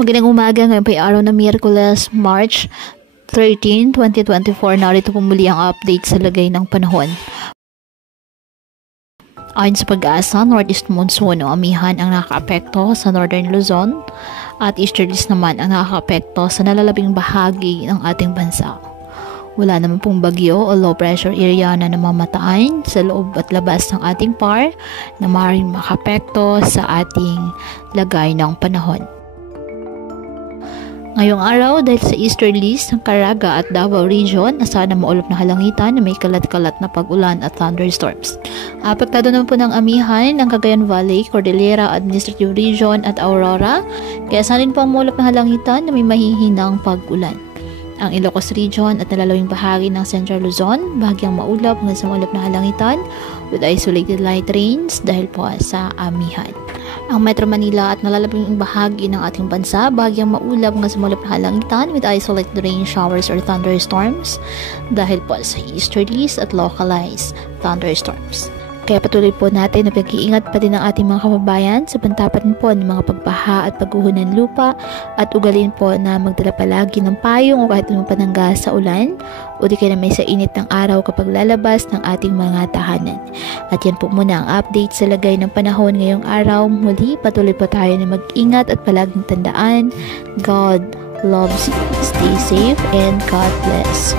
Magandang umaga, ngayon po ay araw na Miyerkules, March 13, 2024. Narito po muli ang update sa lagay ng panahon. Ayon sa pag-asa, northeast monsoon o amihan ang nakakaapekto sa northern Luzon at easterlies naman ang nakakaapekto sa nalalabing bahagi ng ating bansa. Wala naman pong bagyo o low pressure area na namamataan sa loob at labas ng ating PAR na maaaring makapekto sa ating lagay ng panahon. Ngayong araw, dahil sa easterlies ng Caraga at Davao Region, asahan na maulap na halangitan na may kalat-kalat na pag-ulan at thunderstorms. Apektado naman po ng amihan ng Cagayan Valley, Cordillera Administrative Region at Aurora, kaya asahan din po ang maulap na halangitan na may mahihinang pag-ulan. Ang Ilocos Region at nalalawing bahagi ng Central Luzon, bahagyang maulap hanggang sa maulap na halangitan with isolated light rains dahil po sa amihan. Ang Metro Manila at nalalabing bahagi ng ating bansa, bahagyang maulap hanggang sa maulap na halangitan with isolated rain showers or thunderstorms dahil po sa easterlies at localized thunderstorms. Kaya patuloy po natin na pag-iingat pa din ang ating mga kababayan sa pantapan po ng mga pagbaha at pagguho ng lupa at ugalin po na magdala palagi ng payong o kahit anong panangga sa ulan o di kaya na may sa init ng araw kapag lalabas ng ating mga tahanan. At yan po muna ang update sa lagay ng panahon ngayong araw. Muli patuloy po tayo na mag-ingat at palaging tandaan, God loves you. Stay safe and God bless.